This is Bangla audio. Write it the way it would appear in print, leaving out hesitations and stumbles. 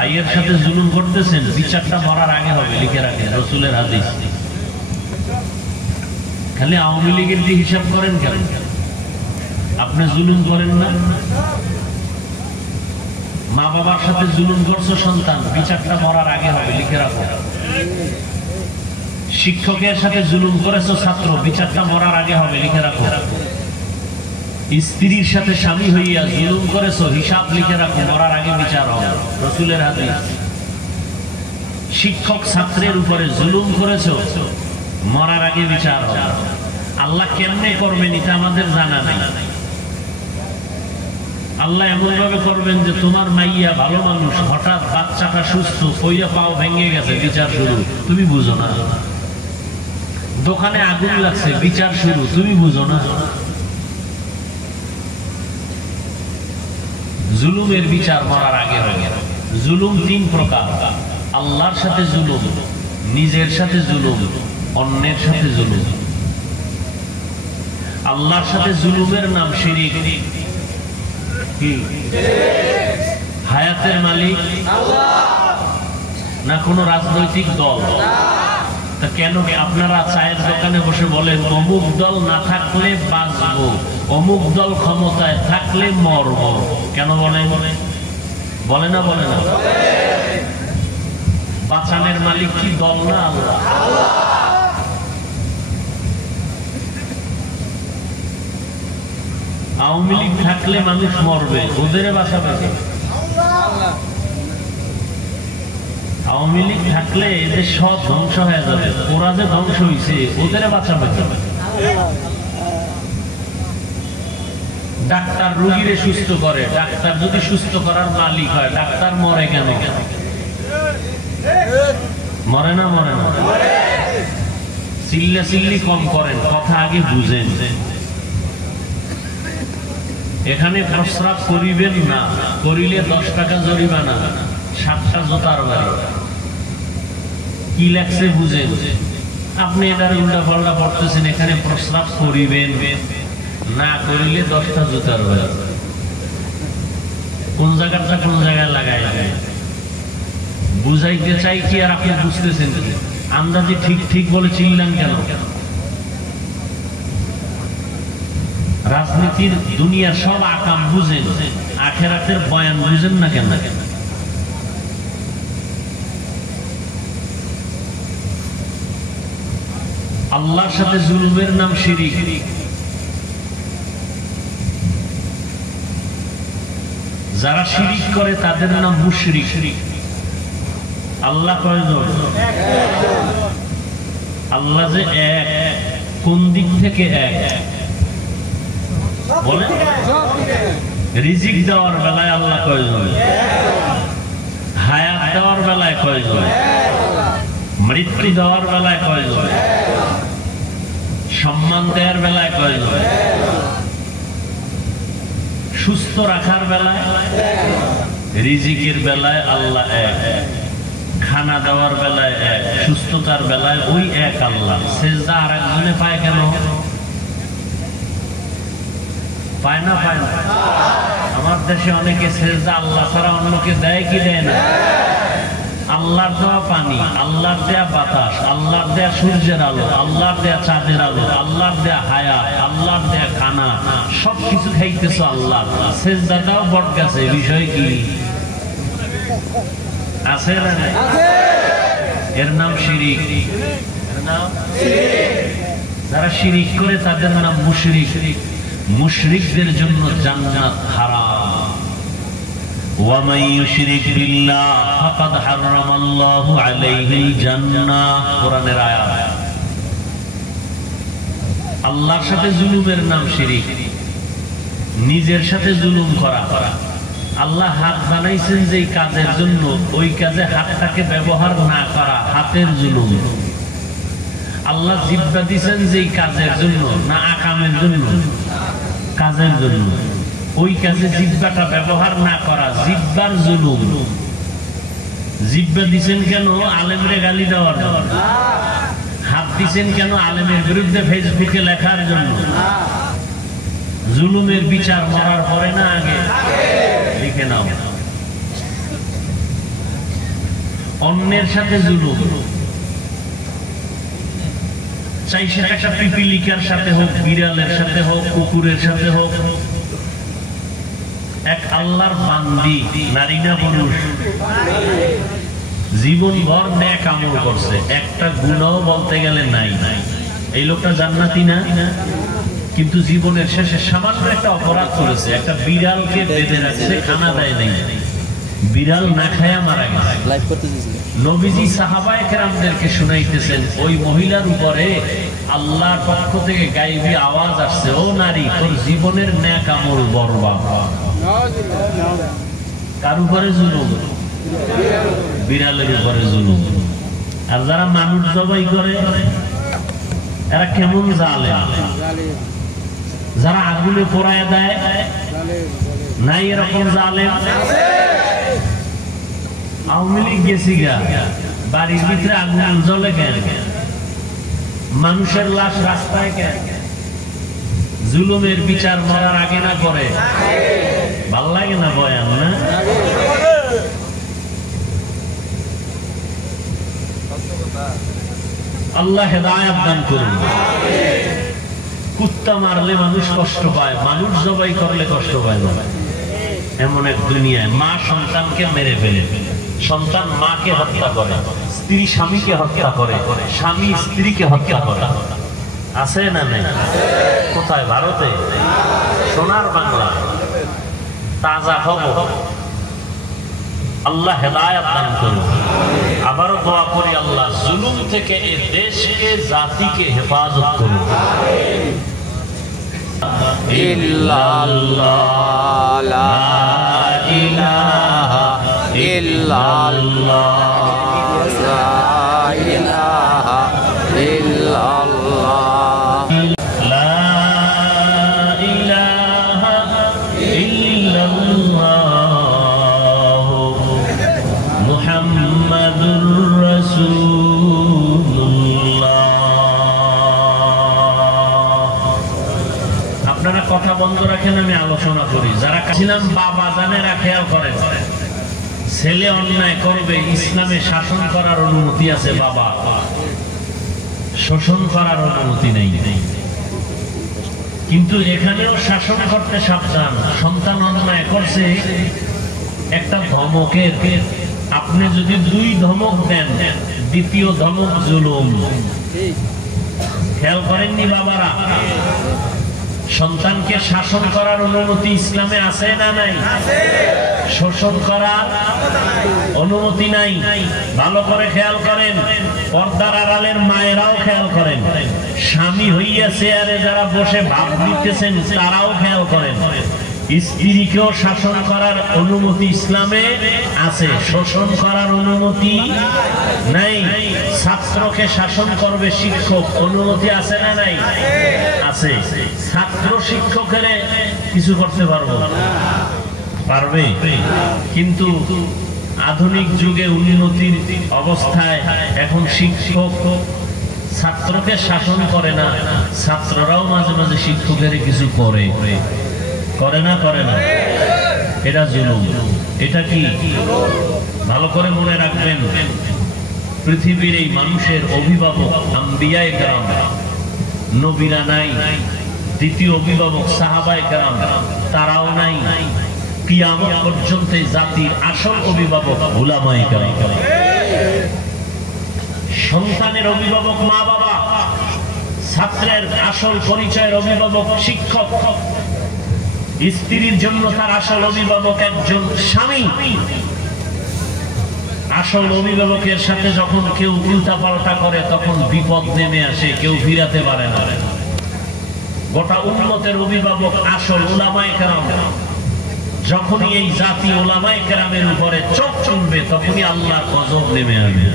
ভাইয়ের সাথে জুলুম করতেছেন, বিচারটা মরার আগে হবে, লিখে রাখেন, রাসূলের হাদিস। খালি আওয়ামী লীগের দিয়ে হিসাব করেন কেন? আপনি জুলুম করেন না? মা বাবার সাথে জুলুম করছো সন্তান, বিচারটা মরার আগে হবে, লিখে রাখো। শিক্ষকের সাথে জুলুম করেছো ছাত্র, বিচারটা মরার আগে হবে, লিখে রাখো। স্ত্রীর সাথে স্বামী হইয়া জুলুম করেছো, হিসাব লিখে রাখো, মরার আগে বিচার হবে, রাসূলের হাদিস। শিক্ষক ছাত্রের উপরে জুলুম করেছো, মরার আগে বিচার হবে। আল্লাহ কেমনে করবেন এটা আমাদের জানা নেই। আল্লাহ এমন ভাবে করবেন যে তোমার মাইয়া ভালো মানুষ, হঠাৎ বাচ্চাটা সুস্থ, কইয়া পাও ভেঙে গেছে, বিচার শুরু, তুমি বুঝো না। দোকানে আগুন লাগছে, বিচার শুরু, তুমি বুঝো না। জুলুমের বিচার মরার আগে হয়ে গেল। জুলুম তিন প্রকার: আল্লাহর সাথে জুলুম, নিজের সাথে জুলুম, অন্যের সাথে জুলুম। আল্লাহর সাথে জুলুমের নাম শিরিক। কি? হায়াতের মালিক আল্লাহ, না কোনো রাজনৈতিক দল? তা কেন আপনারা চায়ের দোকানে বসে বলেন অমুক দল না থাকলে বাঁচবো, অমুক দল ক্ষমতায় থাকলে মরব? কেন বলেন? বলে না? বলে না? বাঁচানের মালিক কি দল না আল্লাহ? আওয়ামী লীগ থাকলে মানুষ মরবে, ওদের বাঁচাবে। আওয়ামী লীগ থাকলে এদের সব ধ্বংস হয়ে যাবে, ওরা যে ধ্বংস হয়েছে ওদের বাঁচাবে। ডাক্তার রোগীরে সুস্থ করে, ডাক্তার যদি সুস্থ করার মালিক হয়, ডাক্তার মরে কেন? মরে না? মরে না? চিল্লা চিল্লি কম করেন, কথা আগে বুঝেন। এখানে প্রস্রাব করিবেন না, করিলে 10 টাকা জরিমানা, 7টা জোতার বাড়ি। কি লেখছে বুঝেন? আপনি এটার উল্টা পাল্টা পড়তেছেন। এখানে প্রস্রাব করিবেন না, করিলে 10টা জোতার বাড়ি। কোন জায়গাটা কোন জায়গায় লাগাই বুঝাইতে চাই কি, আর আপনি বুঝতেছেন কি? আন্দাজি ঠিক ঠিক বলে চিল্লান কেন? রাজনীতির দুনিয়ার সব আকাম বুঝেন, আখেরাতের বয়ান বুঝেন না কেন? আল্লাহর সাথে জুলুমের নাম শিরিক। যারা শিরিক করে তাদের নাম মুশরিক। আল্লাহ কয়জন? আল্লাহ যে এক, কোন দিক থেকে এক বলেন? রিজিক দেওয়ার বেলায় আল্লাহ কয়জন? হায়াত দেওয়ার বেলায় কয়জন? মৃত্যু দেওয়ার বেলায় কয়জন? সম্মান দেওয়ার বেলায় কয়জন? সুস্থ রাখার বেলায়, রিজিকের বেলায় আল্লাহ এক, খানা দেওয়ার বেলায় এক, সুস্থতার বেলায় ওই এক আল্লাহ। সেজদা আর একজনে পায় কেন? পায় না? পায় না? আমার দেশে অনেকে সেজদা আল্লাহ ছাড়া অন্যকে দেয় কি দেয় না? আল্লাহর দেওয়া পানি, আল্লাহর দেয়া বাতাস, আল্লাহর দেয়া সূর্যের আলো, আল্লাহর দেয়া চাঁদের আলো, আল্লাহর দেয়া হায়াত, আল্লাহর দেয়া খানা, সবকিছু খাইতেছো আল্লাহ। সেজদাটাও বট গেছে, বিষয় কি? আছে না? এর নাম শিরিক। যারা শিরিক করে তাদের নাম মুশরিক। মুশরিকদের জন্য জান্নাত হারাম। ওয়ামান ইউশরিক বিল্লাহ ফাকাদ হারামাল্লাহু আলাইহিল জান্নাহ, কোরআনের আয়াত। আল্লাহর সাথে জুলুমের নাম শিরিক। নিজের সাথে জুলুম করা। আল্লাহ হাত বানাইছেন যেই কাজের জন্য, ওই কাজে হাতটাকে ব্যবহার না করা হাতের জুলুম। আল্লাহ জিহ্বা দিয়েছেন যেই কাজের জন্য, না আকামের জন্য, কাজের জন্য, ওই কাজে জিহ্বাটা ব্যবহার না করা জিহ্বার জুলুম। জিহ্বা দিছেন কেন? আলেমরে গালি দেওয়ার জন্য। হাত দিছেন কেন? আলেমের বিরুদ্ধে ফেসবুকে লেখার জন্য। জুলুমের বিচার মরার পরে না আগে? লিখে নাও। অন্যের সাথে জুলুম, চাই সেটা একটা পিপিলিকার সাথে হোক, বিড়ালের সাথে হোক, কুকুরের সাথে হোক। এক আল্লাহর বান্দি, নারী না পুরুষ, জীবন ভর নেক আমল করছে, একটা গুনাহ বলতে গেলে নাই, এই লোকটা জান্নাতি না? কিন্তু জীবনের শেষে সামান্য একটা অপরাধ করেছে, একটা বিড়ালকে বেঁধে রাখছে, খানা দেয় নাই, বিড়াল না খায়া মারা গেছে। নবীজি সাহাবায়ে কেরামদেরকে শুনাইতেছেন, ওই মহিলার উপরে আল্লাহর পক্ষ থেকে গায়েবী আওয়াজ আসছে, ও নারী, তোর জীবনের নেক আমল বরবাদ। কার উপরে জুলুম? বিড়ালের উপরে জুলুম। আর যারা মানুষ জবাই করে এরা কেমন জালেম, যারা আগুনে পোড়ায় দেয় নাই এরকম জালেম? আওয়ামী লীগ গেছি গা, বাড়ির ভিতরে আগুন জ্বলে কেন? মানুষের লাশ রাস্তায় কেন? জুলুমের বিচার মরার আগে না করে? ভাল লাগে না বয়ান না? আল্লাহ হেদায়েত দান করুন। কুত্তা মারলে মানুষ কষ্ট পায়, মানুষ জবাই করলে কষ্ট পায় না। এমন এক দুনিয়ায় মা সন্তানকে মেরে ফেলে, সন্তান মাকে হত্যা করে, স্ত্রী স্বামীকে হত্যা করে, স্বামী স্ত্রীকে হত্যা করে। আছে না নেই? কোথায়? ভারতে? সোনার বাংলা, তাজা খবর। আল্লাহ হেদায়েত দান করুন। আবারও দোয়া করি, আল্লাহ জুলুম থেকে এই দেশকে, জাতিকে হেফাজত করুন। ইল্লাল্লাহ লা ইলাহা ইল্লাল্লাহ লা ইলাহা ইল্লাল্লাহ লা ইলাহা ইল্লাল্লাহ মুহাম্মাদুর রাসূলুল্লাহ। আপনারা কথা বন্ধ রাখেন, আমি আলোচনা করি। যারা ছিলাম বাবা জানেরা খেয়াল করেন, ছেলে অন্যায় করবে, ইসলামে শাসন করার অনুমতি আছে, বাবা শোষণ করার অনুমতি নেই। কিন্তু এখানেও শাসন করতে সাবধান। সন্তান অন্যায় করছে, একটা ধমকের, আপনি যদি 2 ধমক দেন, দ্বিতীয় ধমক জুলুম। খেয়াল করেননি বাবারা? সন্তানকে শাসন করার অনুমতি ইসলামে আছে না নাই? শোষণ করার অনুমতি নাই। ভালো করে খেয়াল করেন, পর্দার আড়ালের মায়েরাও খেয়াল করেন, স্বামী হইয়া চেয়ারে যারা বসে ভাব নিতেছেন তারাও খেয়াল করেন। স্ত্রীকেও শাসন করার অনুমতি ইসলামে আছে, শোষণ করার অনুমতি নাই। ছাত্রকে শাসন করবে শিক্ষক, অনুমতি আছে না নাই? আছে। ছাত্র শিক্ষকের কিছু করতে পারবো? পারবে। কিন্তু আধুনিক যুগে উন্নতির অবস্থায় এখন শিক্ষক ছাত্রকে শাসন করে না, ছাত্ররাও মাঝে মাঝে শিক্ষকের কিছু করে। করে না? করে না? এটা জুলুম। এটা কি? ভালো করে মনে রাখবেন, পৃথিবীর এই মানুষের অভিভাবক আম্বিয়ায়ে কেরাম, নবীরা নাই। দ্বিতীয় অভিভাবক সাহাবায়ে কেরাম, তারাও নাই। কিয়ামত পর্যন্ত জাতির আসল অভিভাবক উলামায়ে কেরাম। সন্তানের অভিভাবক মা বাবা, ছাত্রের আসল পরিচয়ের অভিভাবক শিক্ষক, স্ত্রীর জন্য তার আসল অভিভাবক একজন স্বামী। আসল অভিভাবকের সাথে যখন কেউ উল্টা পাল্টা করে তখন বিপদ নেমে আসে, কেউ ফিরাতে পারে না। গোটা উম্মতের অভিভাবক আসল উলামায়ে কেরাম। যখনই এই জাতি উলামায়ে কেরামের উপরে চোখ চলবে তখনই আল্লাহর গজব নেমে আসবে।